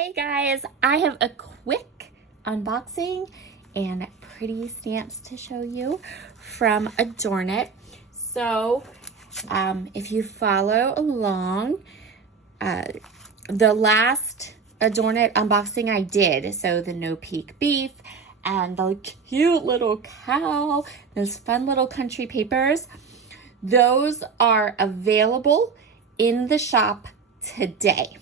Hey guys, I have a quick unboxing and pretty stamps to show you from Adorn It. So if you follow along, the last Adorn It unboxing I did, so the no peak beef and the cute little cow, those fun little country papers, those are available in the shop today.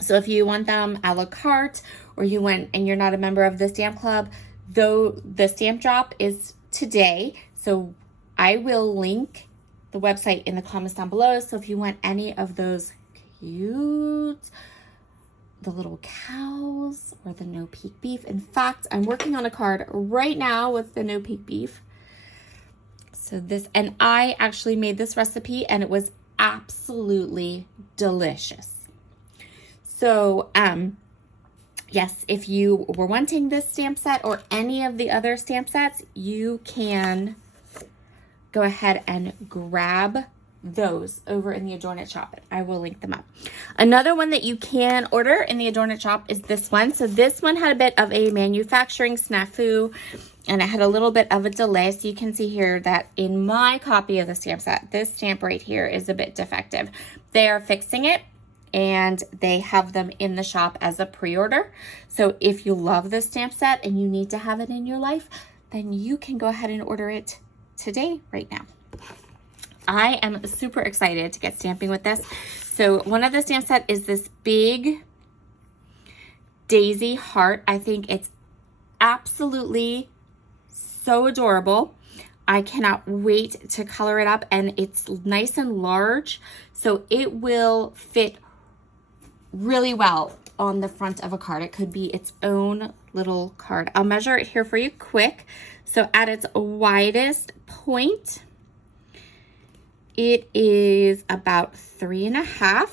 So if you want them a la carte, or you went and you're not a member of the stamp club, though the stamp drop is today. So I will link the website in the comments down below. So if you want any of those cute, the little cows or the no peak beef. In fact, I'm working on a card right now with the no peak beef. So this, and I actually made this recipe and it was absolutely delicious. So, yes, if you were wanting this stamp set or any of the other stamp sets, you can go ahead and grab those over in the Adorn It shop. I will link them up. Another one that you can order in the Adorn It shop is this one. So this one had a bit of a manufacturing snafu and it had a little bit of a delay. So you can see here that in my copy of the stamp set, this stamp right here is a bit defective. They are fixing it, and they have them in the shop as a pre-order. So if you love this stamp set and you need to have it in your life, then you can go ahead and order it today, right now. I am super excited to get stamping with this. So one of the stamp set is this big daisy heart. I think it's absolutely so adorable. I cannot wait to color it up, and it's nice and large, so it will fit really well on the front of a card. It could be its own little card. I'll measure it here for you quick. So at its widest point, it is about 3.5.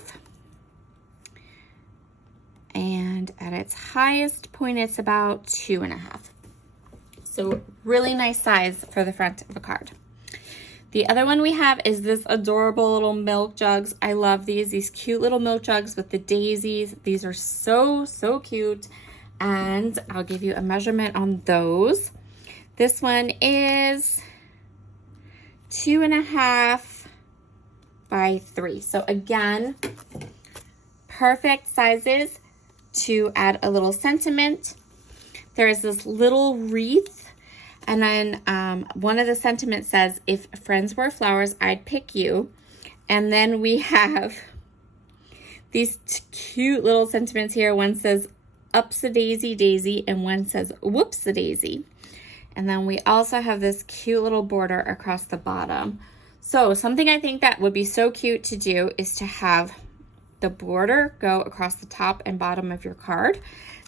And at its highest point, it's about 2.5. So really nice size for the front of a card. The other one we have is this adorable little milk jugs. I love these cute little milk jugs with the daisies. These are so, so cute. And I'll give you a measurement on those. This one is 2.5 by 3. So again, perfect sizes to add a little sentiment. There is this little wreath. And then one of the sentiments says, if friends were flowers, I'd pick you. And then we have these cute little sentiments here. One says, ups-a-daisy daisy, and one says, whoops-a-daisy. And then we also have this cute little border across the bottom. So something I think that would be so cute to do is to have the border go across the top and bottom of your card.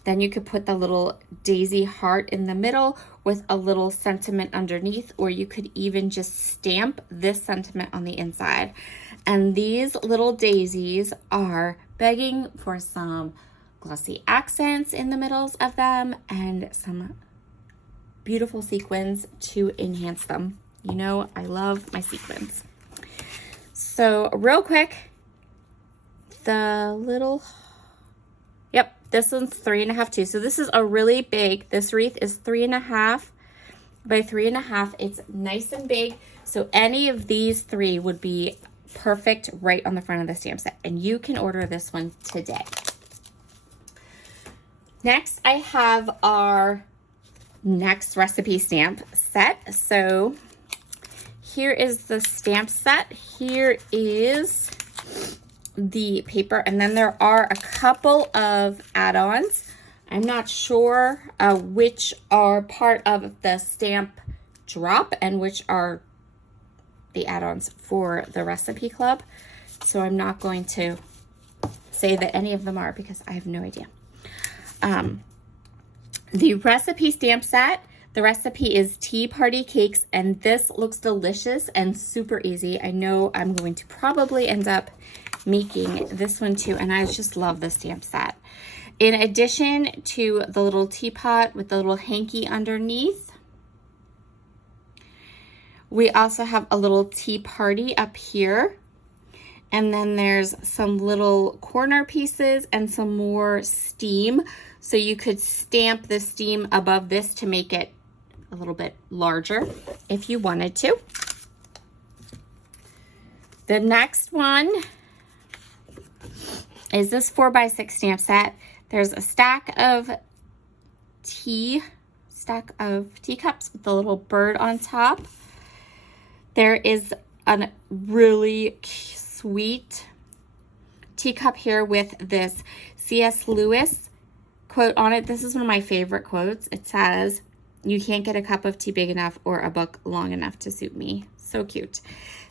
Then you could put the little daisy heart in the middle with a little sentiment underneath, or you could even just stamp this sentiment on the inside. And these little daisies are begging for some glossy accents in the middles of them and some beautiful sequins to enhance them. You know, I love my sequins. So real quick, the little... Yep, this one's 3.5 too. So this is a really big, this wreath is 3.5 by 3.5. It's nice and big. So any of these three would be perfect right on the front of the stamp set. And you can order this one today. Next, I have our next recipe stamp set. So here is the stamp set. Here is the paper, and then there are a couple of add-ons. I'm not sure which are part of the stamp drop and which are the add-ons for the recipe club, so I'm not going to say that any of them are because I have no idea. The recipe stamp set, the recipe is Tea Party Cakes, and this looks delicious and super easy. I know I'm going to probably end up making this one too, and I just love the stamp set. In addition to the little teapot with the little hanky underneath, we also have a little tea party up here, And then there's some little corner pieces and some more steam. So you could stamp the steam above this to make it a little bit larger if you wanted to. The next one is this 4x6 stamp set. There's a stack of teacups with the little bird on top. There is a really sweet teacup here with this C.S. Lewis quote on it. This is one of my favorite quotes. It says, "You can't get a cup of tea big enough or a book long enough to suit me." So cute.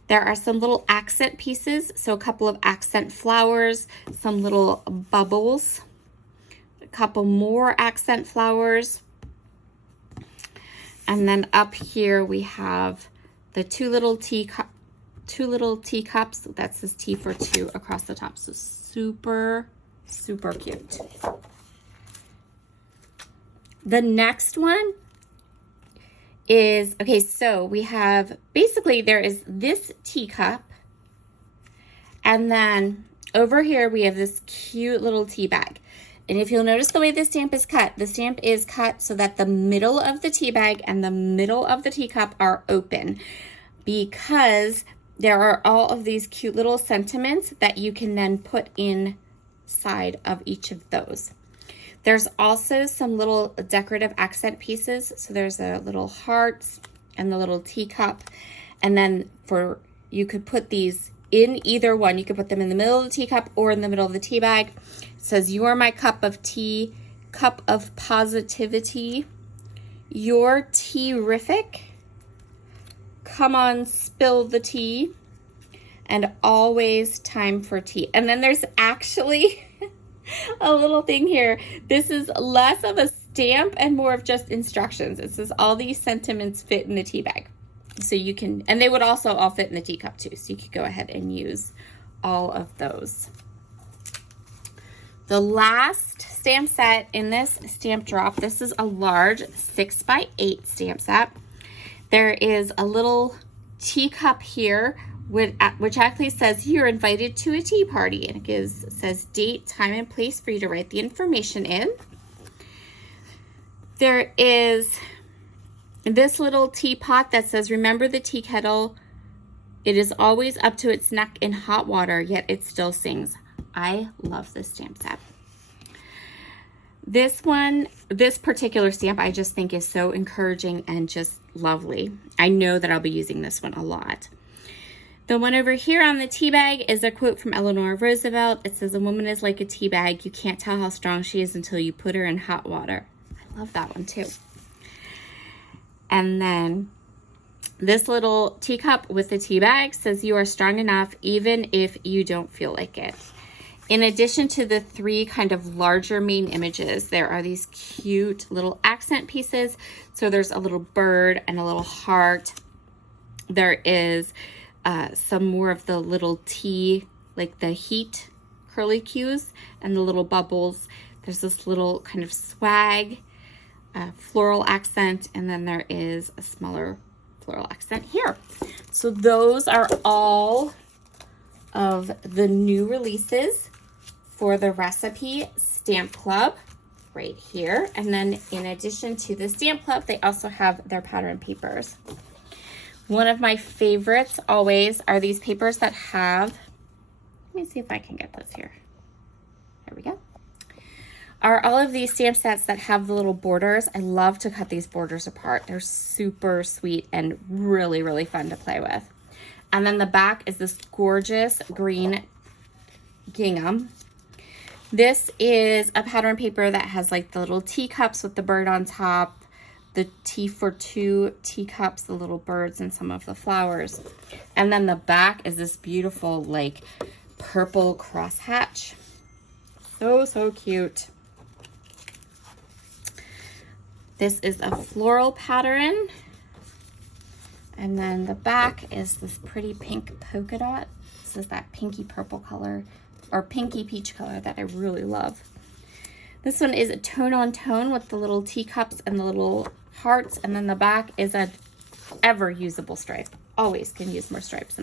There are some little accent pieces, so a couple of accent flowers, some little bubbles, a couple more accent flowers, and then up here we have the two little teacups that says tea for two across the top. So super, super cute. The next one is, okay, so we have, basically there is this teacup, and then over here we have this cute little tea bag. And if you'll notice the way the stamp is cut so that the middle of the tea bag and the middle of the teacup are open, because there are all of these cute little sentiments that you can then put inside of each of those. There's also some little decorative accent pieces. So there's a little hearts and the little teacup. And then you could put these in either one. You could put them in the middle of the teacup or in the middle of the tea bag. It says, "You are my cup of tea, cup of positivity. You're tea-rific. Come on, spill the tea. And always time for tea." And then there's actually a little thing here. This is less of a stamp and more of just instructions. It says all these sentiments fit in the tea bag. So you can, and they would also all fit in the teacup too. So you could go ahead and use all of those. The last stamp set in this stamp drop, this is a large 6x8 stamp set. There is a little teacup here which actually says you're invited to a tea party, and it says date, time, and place for you to write the information in. There is this little teapot that says, "Remember the tea kettle. It is always up to its neck in hot water, yet it still sings." I love this stamp set. This particular stamp, I just think is so encouraging and just lovely. I know that I'll be using this one a lot. The one over here on the tea bag is a quote from Eleanor Roosevelt. It says, "A woman is like a tea bag. You can't tell how strong she is until you put her in hot water." I love that one too. And then this little teacup with the tea bag says, "You are strong enough even if you don't feel like it." In addition to the three kind of larger main images, there are these cute little accent pieces. So there's a little bird and a little heart. There is some more of the little tea, like the heat curly cues and the little bubbles. There's this little kind of swag, floral accent, and then there is a smaller floral accent here. So those are all of the new releases for the Recipe Stamp Club right here. And then in addition to the Stamp Club, they also have their pattern papers. One of my favorites always are these papers that have, let me see if I can get this here. There we go. Are all of these stamp sets that have the little borders. I love to cut these borders apart. They're super sweet and really, really fun to play with. And then the back is this gorgeous green gingham. This is a pattern paper that has like the little teacups with the bird on top, the tea for two teacups, the little birds, and some of the flowers. And then the back is this beautiful like purple crosshatch. So cute. This is a floral pattern. And then the back is this pretty pink polka dot. This is that pinky purple color or pinky peach color that I really love. This one is a tone on tone with the little teacups and the little hearts. And then the back is a ever usable stripe. Always can use more stripes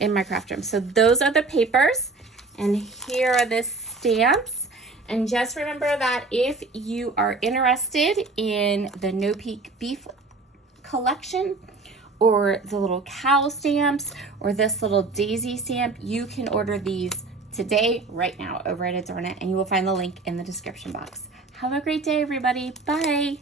in my craft room. So those are the papers, and here are the stamps. And just remember that if you are interested in the No Peak Beef collection, or the little cow stamps, or this little daisy stamp, you can order these today, right now, over at Adorn It, and you will find the link in the description box. Have a great day, everybody. Bye.